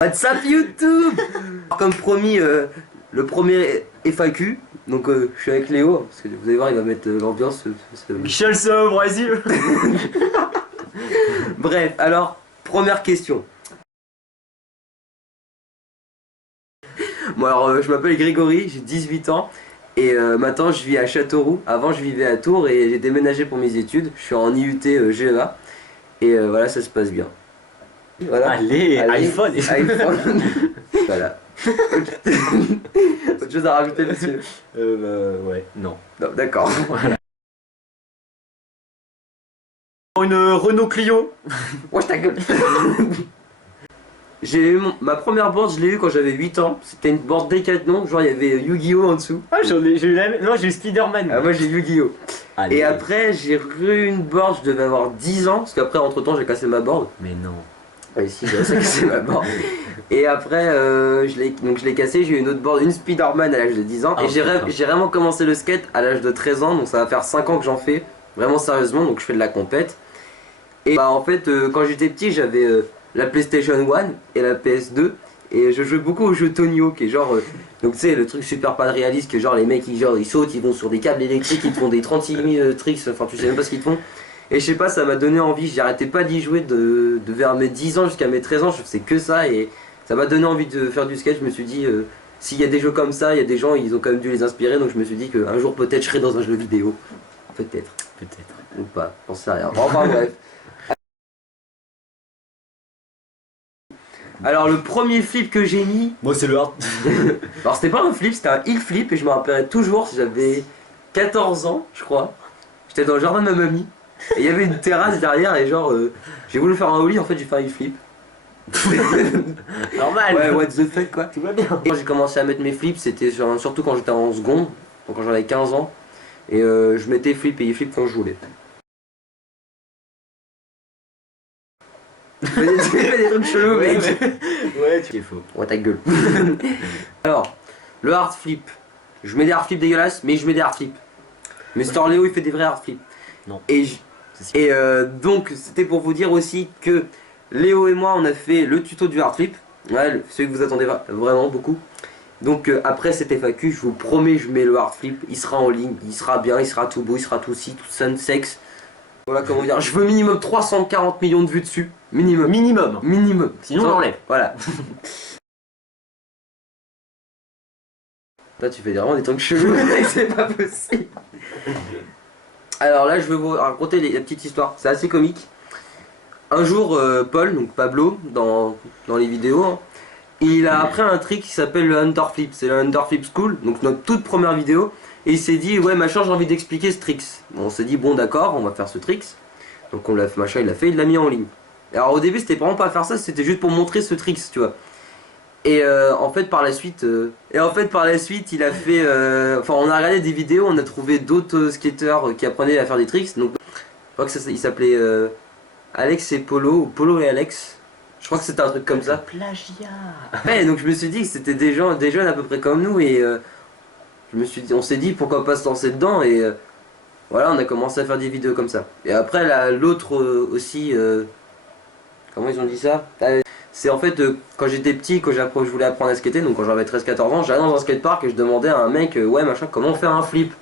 WhatsApp YouTube. Comme promis, le premier FAQ. Donc je suis avec Léo, parce que vous allez voir, il va mettre l'ambiance. Michel Sobre, vas-y. Bref, alors, première question. Bon alors, je m'appelle Grégory, j'ai 18 ans. Et maintenant je vis à Châteauroux. Avant je vivais à Tours et j'ai déménagé pour mes études. Je suis en IUT GEA. Et voilà, ça se passe bien. Voilà. Allez, iPhone. iPhone. Voilà. Autre chose à rajouter, monsieur? Ouais, non. Non, d'accord. Voilà. Une Renault Clio. Wesh ta gueule. J'ai eu ma première board, je l'ai eu quand j'avais 8 ans. C'était une board Decathlon, genre il y avait Yu-Gi-Oh en dessous. Ah, j'ai eu la même. Non, j'ai eu Spider-Man. Ah, moi j'ai Yu-Gi-Oh. Allez. Et après j'ai eu une board, je devais avoir 10 ans, parce qu'après entre temps j'ai cassé ma board. Mais non. Ouais, si, j'ai cassé ma board. Et après je l'ai cassé, j'ai eu une autre board, une Spider-Man à l'âge de 10 ans. Ah, et j'ai vraiment commencé le skate à l'âge de 13 ans, donc ça va faire 5 ans que j'en fais, vraiment sérieusement, donc je fais de la compète. Et bah en fait quand j'étais petit j'avais la PlayStation 1 et la PS2 et je jouais beaucoup au jeu Tonio qui est genre donc tu sais le truc super pas réaliste que genre les mecs ils sautent, ils vont sur des câbles électriques, ils te font des 36 000 tricks, enfin tu sais même pas ce qu'ils te font. Et je sais pas, ça m'a donné envie, j'arrêtais pas d'y jouer de vers mes 10 ans jusqu'à mes 13 ans, je faisais que ça et ça m'a donné envie de faire du skate. Je me suis dit s'il y a des jeux comme ça, il y a des gens, ils ont quand même dû les inspirer, donc je me suis dit qu'un jour peut-être je serai dans un jeu vidéo. Peut-être. Peut-être. Ou pas, j'en sais rien. Enfin bref. Alors le premier flip que j'ai mis, Moi, c'est le hard. alors c'était pas un flip, c'était un heel flip et je me rappellerai toujours, j'avais 14 ans je crois, j'étais dans le jardin de ma mamie et il y avait une terrasse derrière et genre j'ai voulu faire un ollie, en fait j'ai fait un heel flip. Normal. Ouais, what the fuck quoi. Tout va bien. Et quand j'ai commencé à mettre mes flips, c'était surtout quand j'étais en seconde, donc quand j'avais 15 ans et je mettais flip et heel flip quand je voulais. Tu fais des trucs chelous mec. Ouais, tu es faux. Ouais ta gueule. Alors, le hard flip. Je mets des hard flips dégueulasses, mais je mets des hard flips. Mister Léo il fait des vrais hard flips. Non. Et donc c'était pour vous dire aussi que Léo et moi on a fait le tuto du hard flip. Ouais, celui que vous attendez vraiment beaucoup. Donc après cette FAQ, je vous promets, je mets le hard flip. Il sera en ligne, il sera bien, il sera tout beau, il sera tout si, tout sun sexe. Voilà comment dire. Je veux minimum 340 millions de vues dessus. Minimum. Minimum. Minimum. Sinon, on l'enlève. Voilà. Toi, tu fais vraiment des trucs chelous, c'est pas possible. Alors là, je vais vous raconter la petite histoire. C'est assez comique. Un jour, Paul, donc Pablo, dans les vidéos, hein, il a appris un trick qui s'appelle le underflip. C'est le underflip school, donc notre toute première vidéo. Et il s'est dit, ouais, machin, j'ai envie d'expliquer ce trick. Bon, on s'est dit, bon, d'accord, on va faire ce trick. Donc on l'a fait, machin, il l'a fait, il l'a mis en ligne. Alors au début, c'était vraiment pas faire ça, c'était juste pour montrer ce trick, tu vois. Et en fait par la suite il a fait enfin on a regardé des vidéos, on a trouvé d'autres skateurs qui apprenaient à faire des tricks. Donc je crois que ça, il s'appelait Alex et Polo, ou Polo et Alex. Je crois que c'était un truc comme ça. Plagiat. Ouais, donc je me suis dit que c'était des jeunes à peu près comme nous et on s'est dit pourquoi pas se lancer dedans et voilà, on a commencé à faire des vidéos comme ça. Et après l'autre aussi comment ils ont dit ça? C'est en fait quand j'étais petit, quand je voulais apprendre à skater, donc quand j'avais 13-14 ans, j'allais dans un skatepark et je demandais à un mec ouais machin comment faire un flip.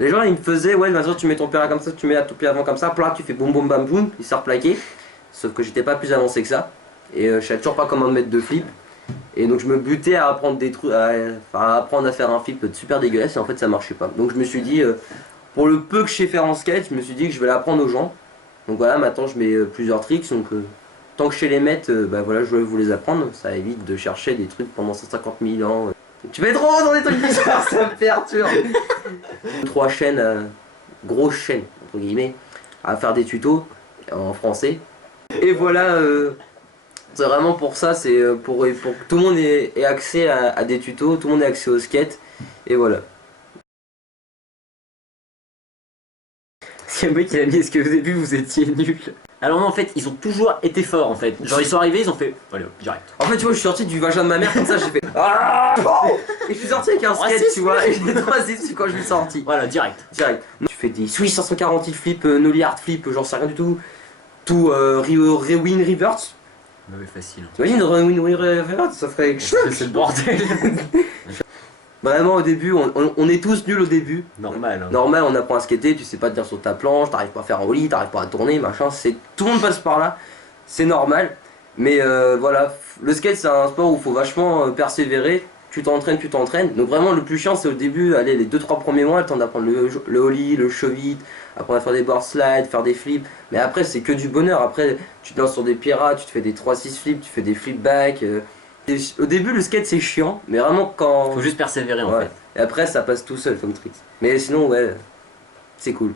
Les gens ils me faisaient ouais maintenant tu mets ton pied comme ça, tu mets ton pied avant comme ça, plat tu fais boum boum bam boum, il s'est replaqué. Sauf que j'étais pas plus avancé que ça. Et je savais toujours pas comment mettre de flip. Et donc je me butais à apprendre des trucs, à apprendre à faire un flip super dégueulasse et en fait ça marchait pas. Donc je me suis dit pour le peu que je sais faire en skate, je me suis dit que je vais l'apprendre aux gens. Donc voilà, maintenant je mets plusieurs tricks, donc tant que je sais les mettre, bah voilà, je vais vous les apprendre, ça évite de chercher des trucs pendant 150 000 ans. Tu mets trop dans des trucs bizarres, ça me perturbe. 3 chaînes, grosses chaînes, entre guillemets, à faire des tutos en français. Et voilà, c'est vraiment pour ça, c'est pour que tout le monde ait accès à des tutos, tout le monde ait accès au skate, et voilà. C'est un mec qui a mis, est-ce que vous avez vu, vous étiez nuls. Alors non, en fait, ils ont toujours été forts en fait. Genre ils sont arrivés, ils ont fait, allez hop, direct. En fait tu vois, je suis sorti du vagin de ma mère comme ça, j'ai fait ah et je suis sorti avec un skate, tu vois, et j'ai 3 dessus quand je suis sorti. Voilà, direct. Tu fais des Swiss 540 flip, nollie hard flip, j'en sais rien du tout. Tout rewind reverse. Bah oui, facile. T'imagines Win ça ferait... C'est le bordel. Vraiment au début, on est tous nuls au début. Normal. Hein. Normal, on apprend à skater, tu sais pas tenir sur ta planche, t'arrives pas à faire un ollie, t'arrives pas à tourner, machin, tout le monde passe par là, c'est normal. Mais voilà, le skate c'est un sport où il faut vachement persévérer, tu t'entraînes. Donc vraiment le plus chiant c'est au début, allez les 2-3 premiers mois, le temps d'apprendre le ollie, le shove-it, apprendre à faire des board slides, faire des flips. Mais après c'est que du bonheur, après tu te lances sur des piras, tu te fais des 3-6 flips, tu fais des flip back. Au début le skate c'est chiant, mais vraiment quand... Faut juste persévérer en fait. Et après ça passe tout seul comme trick. Mais sinon ouais, c'est cool.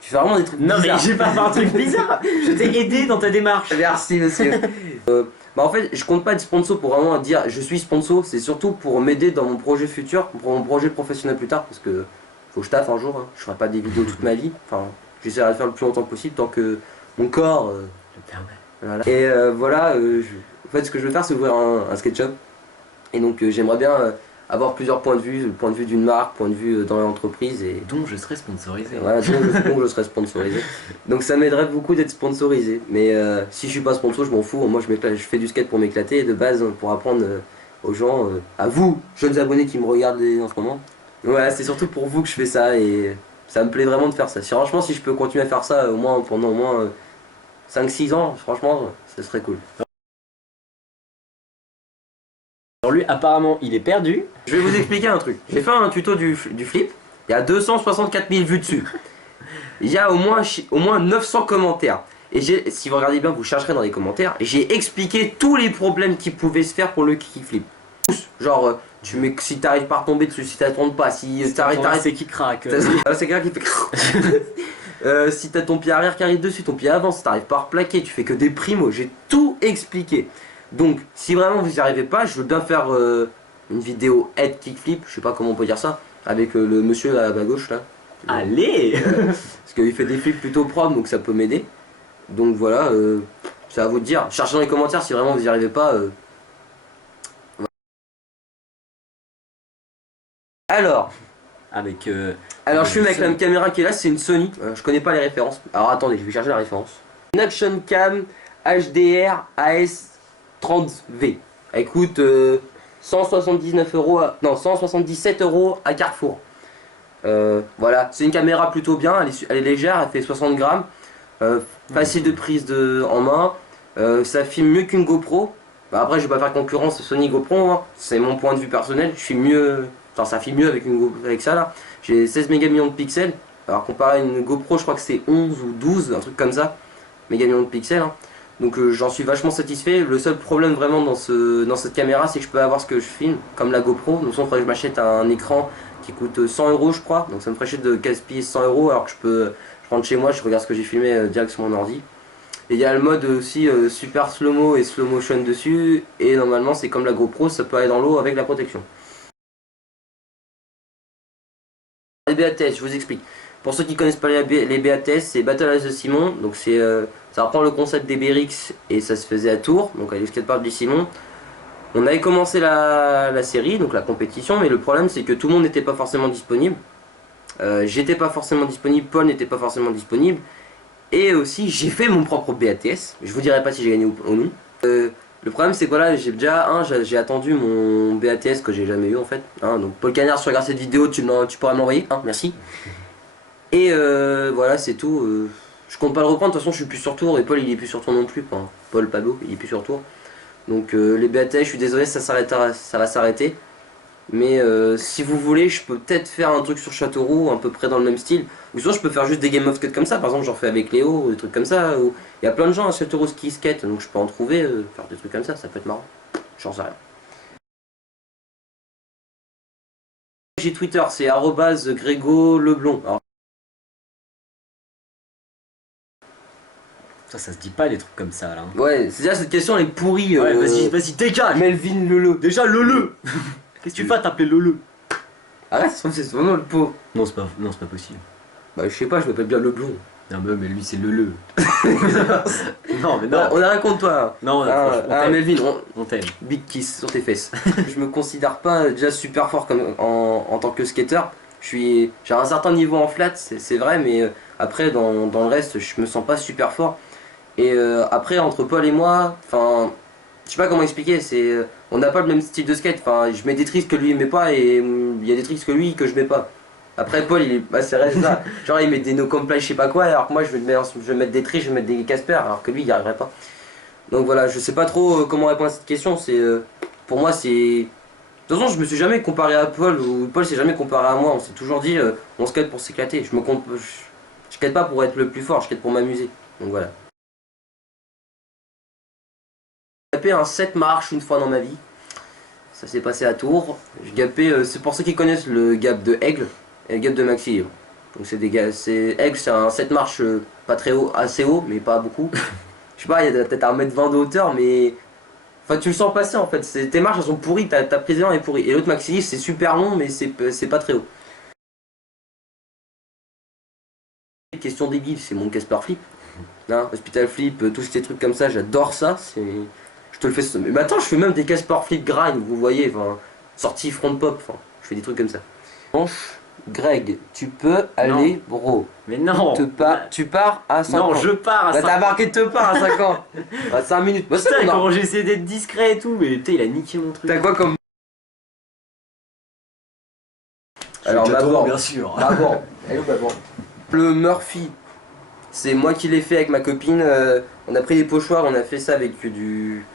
Tu fais vraiment des trucs bizarres. Non mais j'ai pas fait un truc bizarre. Je t'ai aidé dans ta démarche. Merci monsieur. Bah en fait je compte pas être sponsor pour vraiment dire je suis sponsor, c'est surtout pour m'aider dans mon projet futur, pour mon projet professionnel plus tard, parce que faut que je taffe un jour, hein. Je ferai pas des vidéos toute ma vie, enfin j'essaierai de faire le plus longtemps possible tant que mon corps le permet. Voilà. Et voilà, en fait ce que je veux faire c'est ouvrir un skate shop, et donc j'aimerais bien avoir plusieurs points de vue, le point de vue d'une marque, point de vue dans l'entreprise et... Dont je serai sponsorisé. Voilà, donc je serai sponsorisé. Donc ça m'aiderait beaucoup d'être sponsorisé. Mais si je suis pas sponsor, je m'en fous. Moi je fais du skate pour m'éclater, de base pour apprendre aux gens, à vous, jeunes abonnés qui me regardent en ce moment. Ouais, c'est surtout pour vous que je fais ça et ça me plaît vraiment de faire ça. Franchement, si je peux continuer à faire ça au moins pendant au moins 5-6 ans, franchement, ça serait cool. Alors lui, apparemment, il est perdu. Je vais vous expliquer un truc. J'ai fait un tuto du flip. Il y a 264 000 vues dessus. Il y a au moins 900 commentaires. Et si vous regardez bien, vous chercherez dans les commentaires. Et j'ai expliqué tous les problèmes qui pouvaient se faire pour le kickflip. Genre, si t'arrives pas à retomber dessus, si t'attends pas, si t'arrives... C'est qui craque. C'est quelqu'un qui fait... si t'as ton pied arrière qui arrive dessus, ton pied avant, si t'arrives pas à replaquer, tu fais que des primos. J'ai tout expliqué. Donc, si vraiment vous n'y arrivez pas, je veux bien faire une vidéo head kickflip, je sais pas comment on peut dire ça, avec le monsieur à ma gauche là. Allez Parce qu'il fait des flips plutôt propres, donc ça peut m'aider. Donc voilà, c'est à vous de dire. Cherchez dans les commentaires si vraiment vous n'y arrivez pas. Alors, alors je filme avec la caméra qui est là, c'est une Sony, je connais pas les références. Alors attendez, je vais chercher la référence. Une Action Cam HDR AS30V. Elle coûte 179 euros, non 177 euros à Carrefour. Voilà, c'est une caméra plutôt bien, elle est légère, elle fait 60 grammes. Facile de prise en main. Ça filme mieux qu'une GoPro. Bah, après, je vais pas faire concurrence Sony GoPro, hein. C'est mon point de vue personnel. Je filme mieux, enfin ça filme mieux avec ça là. J'ai 16 mégamillions de pixels. Alors comparé à une GoPro, je crois que c'est 11 ou 12, un truc comme ça. Mégamillions de pixels. Hein. Donc j'en suis vachement satisfait. Le seul problème vraiment dans cette caméra, c'est que je peux avoir ce que je filme, comme la GoPro. Donc il faudrait que je m'achète un écran qui coûte 100 euros je crois. Donc ça me ferait chier de gaspiller 100 euros alors que je rentre chez moi, je regarde ce que j'ai filmé direct sur mon ordi. Et il y a le mode aussi super slow-mo et slow motion dessus. Et normalement c'est comme la GoPro, ça peut aller dans l'eau avec la protection. Les BATS, je vous explique. Pour ceux qui connaissent pas les BATS, c'est Battle as the Simon. Donc ça reprend le concept des BRX et ça se faisait à Tours, donc à l'escatepark du Simon. On avait commencé la série, donc la compétition, mais le problème c'est que tout le monde n'était pas forcément disponible. J'étais pas forcément disponible, Paul n'était pas forcément disponible. Et aussi j'ai fait mon propre BATS, je vous dirai pas si j'ai gagné ou non. Le problème c'est que voilà, j'ai attendu mon BATS que j'ai jamais eu en fait. Hein, donc Paul Cagnard, si tu regardes cette vidéo, tu pourras me l'envoyer, hein, merci. Et voilà, c'est tout. Je compte pas le reprendre, de toute façon je suis plus sur Tours et Paul il est plus sur Tours non plus. Enfin, Paul Pablo il est plus sur Tours. Donc les BATS, je suis désolé, ça va s'arrêter. Mais si vous voulez, je peux peut-être faire un truc sur Châteauroux, à peu près dans le même style. Ou sinon je peux faire juste des game of skate comme ça, par exemple j'en fais avec Léo, des trucs comme ça. Il y a plein de gens à Châteauroux qui skate, donc je peux en trouver, faire des trucs comme ça peut être marrant. J'en sais rien. J'ai Twitter, c'est @grégo_leblond. Alors, ça se dit pas des trucs comme ça là. Hein. ouais, c'est déjà cette question elle est pourrie. Ouais, vas-y, dégage. Melvin Lele. Déjà Lele. Qu'est-ce que tu fais à t'appeler Lele? Arrête, c'est vraiment le pauvre. Non, c'est pas possible. Bah je sais pas, je m'appelle bien Leblond. Non mais lui c'est Lele. Non mais non. On a rien contre toi. Non, Melvin, on t'aime. Big kiss sur tes fesses. Je me considère pas déjà super fort en tant que skater. J'ai un certain niveau en flat, c'est vrai, mais après dans le reste, je me sens pas super fort. Et après, entre Paul et moi, enfin, je sais pas comment expliquer, on n'a pas le même style de skate. Enfin, je mets des tricks que lui il met pas et il y a des tricks que lui que je mets pas. Après, Paul, c'est vrai, c'est ça. Genre, il met des no comply, je sais pas quoi, alors que moi, je vais mettre des tricks, je vais mettre des Casper, alors que lui, il y arriverait pas. Donc voilà, je sais pas trop comment répondre à cette question. Pour moi, c'est. De toute façon, je me suis jamais comparé à Paul ou Paul s'est jamais comparé à moi. On s'est toujours dit, on skate pour s'éclater. Je skate pas pour être le plus fort, je skate pour m'amuser. Donc voilà. J'ai tapé un 7 marches une fois dans ma vie. Ça s'est passé à Tours. J'ai gapé, c'est pour ceux qui connaissent le gap de Aigle et le gap de Maxi Libre. Donc c'est des gars, Aigle, c'est un 7 marches pas très haut, assez haut, mais pas beaucoup. Je sais pas, il y a peut-être 1m20 de hauteur, mais. Enfin, tu le sens passer en fait. Tes marches elles sont pourries, ta prise d'élan est pourrie. Et l'autre Maxi Libre, c'est super long, mais c'est pas très haut. Question débile, c'est mon Casper Flip. Hein, Hospital Flip, tous ces trucs comme ça, j'adore ça. Je te le fais. Mais attends, je fais même des Casper Flip grind, vous voyez, enfin, sortie front pop, enfin, je fais des trucs comme ça. Greg, tu peux aller, bro. Mais non. Tu pars à 5 ans. Non, je pars à 5 ans. T'as marqué te pars à 5 ans. À 5 minutes. Bah, putain, comment j'ai essayé d'être discret et tout, mais putain, il a niqué mon truc. T'as quoi comme. Alors, ma board, bien sûr. Ma board. Elle est où ma board? Le Murphy. C'est moi qui l'ai fait avec ma copine. On a pris des pochoirs, on a fait ça avec du.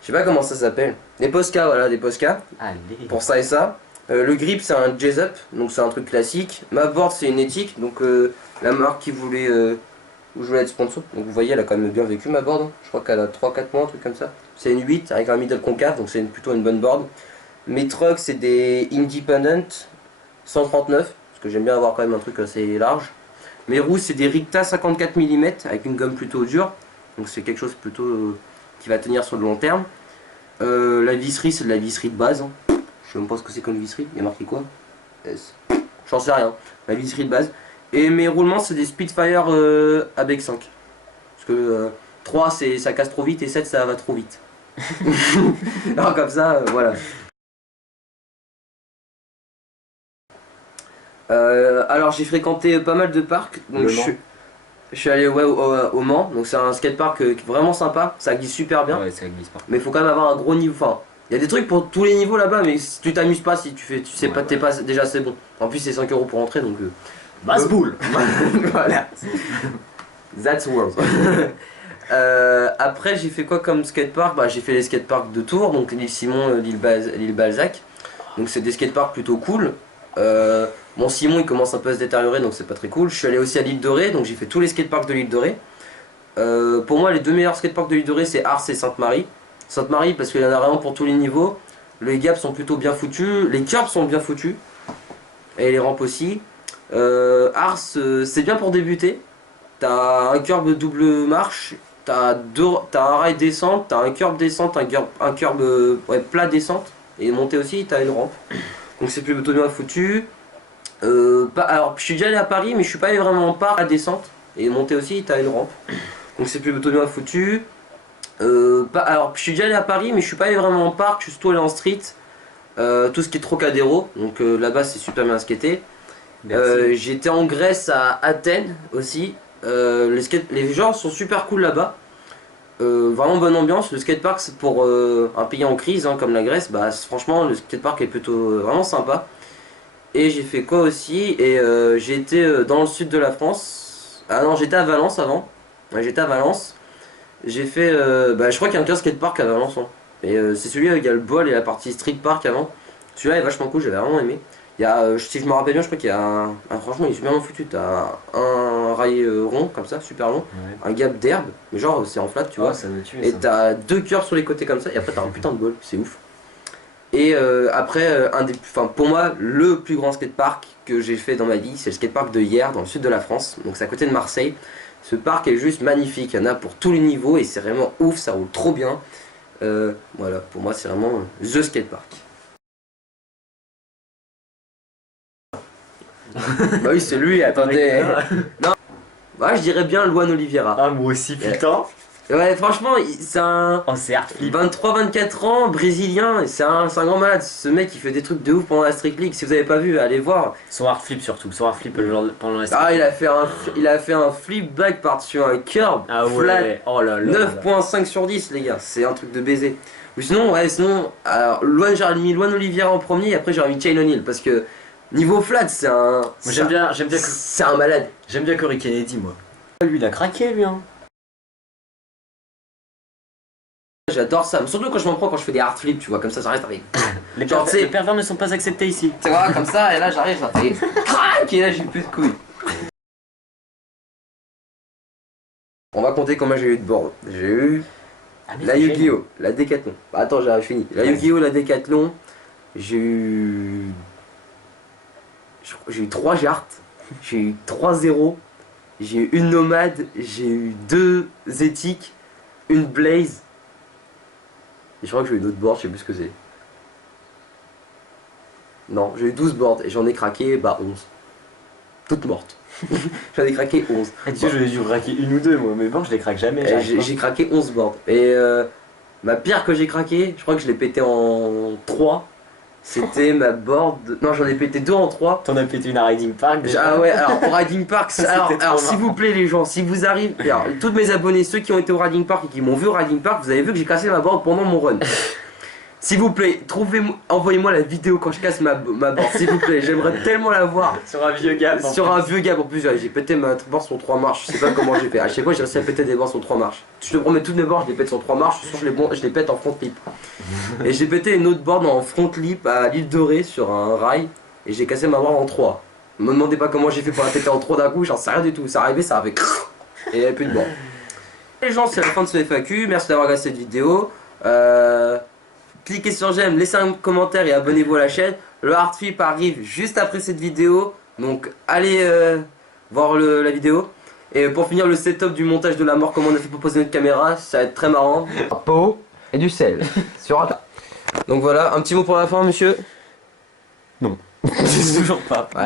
Je sais pas comment ça s'appelle. Des Posca, voilà, des Posca. Allez. Pour ça et ça. Le grip c'est un Jazz-Up, donc c'est un truc classique. Ma board c'est une éthique, donc la marque qui voulait où je voulais être sponsor. Donc vous voyez, elle a quand même bien vécu ma board. Je crois qu'elle a 3-4 mois, un truc comme ça. C'est une 8 avec un middle concave, donc c'est plutôt une bonne board. Mes trucks c'est des Independent 139, parce que j'aime bien avoir quand même un truc assez large. Mes roues c'est des Ricta 54 mm avec une gomme plutôt dure, donc c'est quelque chose plutôt qui va tenir sur le long terme. La visserie c'est de la visserie de base. Hein. Je sais même pas ce que c'est comme visserie, il y a marqué quoi? S. J'en sais rien, la visserie de base. Et mes roulements c'est des Spitfire avec 5. Parce que 3 ça casse trop vite et 7 ça va trop vite. Alors comme ça, voilà. Alors j'ai fréquenté pas mal de parcs. Donc je suis allé au Mans, donc c'est un skatepark vraiment sympa, ça glisse super bien. Ouais, ça glisse pas. Mais il faut quand même avoir un gros niveau. Enfin, il y a des trucs pour tous les niveaux là-bas, mais si tu t'amuses pas, si tu sais pas, t'es pas déjà assez bon. En plus, c'est 5 € pour entrer donc. Basse-boule. Voilà. That's world. Après, j'ai fait quoi comme skatepark? Bah, j'ai fait les skateparks de Tours, donc l'île Simon, l'île Balzac. Donc, c'est des skateparks plutôt cool. Mon Simon il commence un peu à se détériorer donc c'est pas très cool. Je suis allé aussi à l'île de Ré, donc j'ai fait tous les skateparks de l'île de Ré. Pour moi les deux meilleurs skateparks de l'île de Ré c'est Ars et Sainte-Marie. Sainte-Marie parce qu'il y en a vraiment pour tous les niveaux. Les gaps sont plutôt bien foutus, les curbs sont bien foutus. Et les rampes aussi. Ars c'est bien pour débuter. T'as un curb double marche, t'as un rail descente, t'as un curb descente, un curb plat descente. Et montée aussi t'as une rampe. Donc c'est plutôt bien foutu. Alors je suis déjà allé à Paris mais je suis pas allé vraiment en parc à descente. Et monter aussi t'as une rampe. Donc c'est plutôt bien foutu. Alors je suis déjà allé à Paris mais je suis pas allé vraiment en parc, je suis surtout allé en street. Tout ce qui est Trocadéro, donc là-bas c'est super bien skaté. J'étais en Grèce à Athènes aussi. Les gens sont super cool là-bas. Vraiment bonne ambiance. Le skatepark c'est pour un pays en crise hein, comme la Grèce, bah franchement le skatepark est plutôt vraiment sympa. Et j'ai fait quoi aussi? Et j'ai été dans le sud de la France. Ah non, j'étais à Valence avant. Ouais, j'étais à Valence. J'ai fait. Bah, je crois qu'il y a un skatepark à Valence. Hein. Et c'est celui où il y a le bol et la partie street park avant. Celui-là est vachement cool, j'avais vraiment aimé. Il y a, si je me rappelle bien, je crois qu'il y a franchement, il est super bien foutu. T'as un rail rond comme ça, super long. Ouais. Un gap d'herbe, mais genre c'est en flat, tu vois. Ça me tue, et t'as deux cœurs sur les côtés comme ça. Et après, t'as un putain de bol, c'est ouf. Et après, pour moi, le plus grand skatepark que j'ai fait dans ma vie, c'est le skatepark de Hyères, dans le sud de la France. Donc c'est à côté de Marseille. Ce parc est juste magnifique, il y en a pour tous les niveaux et c'est vraiment ouf, ça roule trop bien. Voilà, pour moi c'est vraiment the skatepark. Bah oui, c'est lui, attendez. Non, bah je dirais bien Luan Oliveira. Ah, moi aussi, putain. Ouais, franchement, c'est un Oh, c'est hard flip. 23-24 ans, brésilien, et c'est un grand malade. Ce mec, il fait des trucs de ouf pendant la Street League. Si vous avez pas vu, allez voir. Son hard flip surtout. Son hard flip pendant la Ah, il a fait un flip back par-dessus un curb Ah flat. ouais. Oh là là. 9.5 sur 10, les gars. C'est un truc de baiser. Ou sinon, ouais, sinon, alors, j'aurais mis Luan Oliveira en premier, et après j'aurais mis Chain O'Neal. Parce que niveau flat, c'est un. Moi j'aime bien que. C'est un malade. J'aime bien Corey Kennedy, moi. Lui, il a craqué, lui, hein. J'adore ça, surtout quand je m'en prends quand je fais des hard flips, tu vois, comme ça reste avec. Genre, Les pervers ne sont pas acceptés ici. Tu vois, comme ça, et là j'arrive, ça fait crac, et là j'ai plus de couilles. On va compter combien j'ai eu de board. J'ai eu la Yu-Gi-Oh, la Décathlon. Bah, attends, j'ai fini. La Yu-Gi-Oh, la Décathlon, j'ai eu. J'ai eu 3 Jart, j'ai eu 3 0, j'ai eu une Nomade, j'ai eu 2 Zétiques, une Blaze. Et je crois que j'ai eu une autre board, je sais plus ce que c'est. Non, j'ai eu 12 boards et j'en ai craqué 11. Toutes mortes. J'en ai craqué 11. Tu sais, j'aurais dû craquer une ou deux, moi, mais bon, je les craque jamais. J'ai craqué 11 boards. Et ma pire que j'ai craqué, je crois que je l'ai pété en 3. C'était ma board. Non, j'en ai pété 2 en 3. T'en as pété une à Riding Park déjà. Ah ouais, alors pour Riding Park, alors trop s'il vous plaît les gens, si vous arrivez, alors tous mes abonnés, ceux qui ont été au Riding Park et qui m'ont vu au Riding Park, vous avez vu que j'ai cassé ma board pendant mon run. S'il vous plaît, envoyez-moi la vidéo quand je casse ma board, s'il vous plaît, j'aimerais tellement la voir. Sur un vieux gars. Sur un vieux gars, en plus j'ai pété ma board sur 3 marches, je sais pas comment j'ai fait. À chaque fois j'ai réussi à péter des boards sur 3 marches. Je te promets, toutes mes boards je les pète sur 3 marches, je les pète en front lip. Et j'ai pété une autre board en front lip à l'île Dorée sur un rail, et j'ai cassé ma board en 3. Me demandez pas comment j'ai fait pour la péter en 3 d'un coup, j'en sais rien du tout. Ça arrivait, ça avait et il n'y avait plus de board. Les gens, c'est la fin de ce FAQ, merci d'avoir regardé cette vidéo. Cliquez sur j'aime, laissez un commentaire et abonnez-vous à la chaîne. Le hard flip arrive juste après cette vidéo, donc allez voir la vidéo. Et pour finir le setup du montage de la mort, comment on a fait pour poser notre caméra, ça va être très marrant. Un pot et du sel sur un tas. Donc voilà, un petit mot pour la fin, monsieur. Non. Toujours pas. Ouais.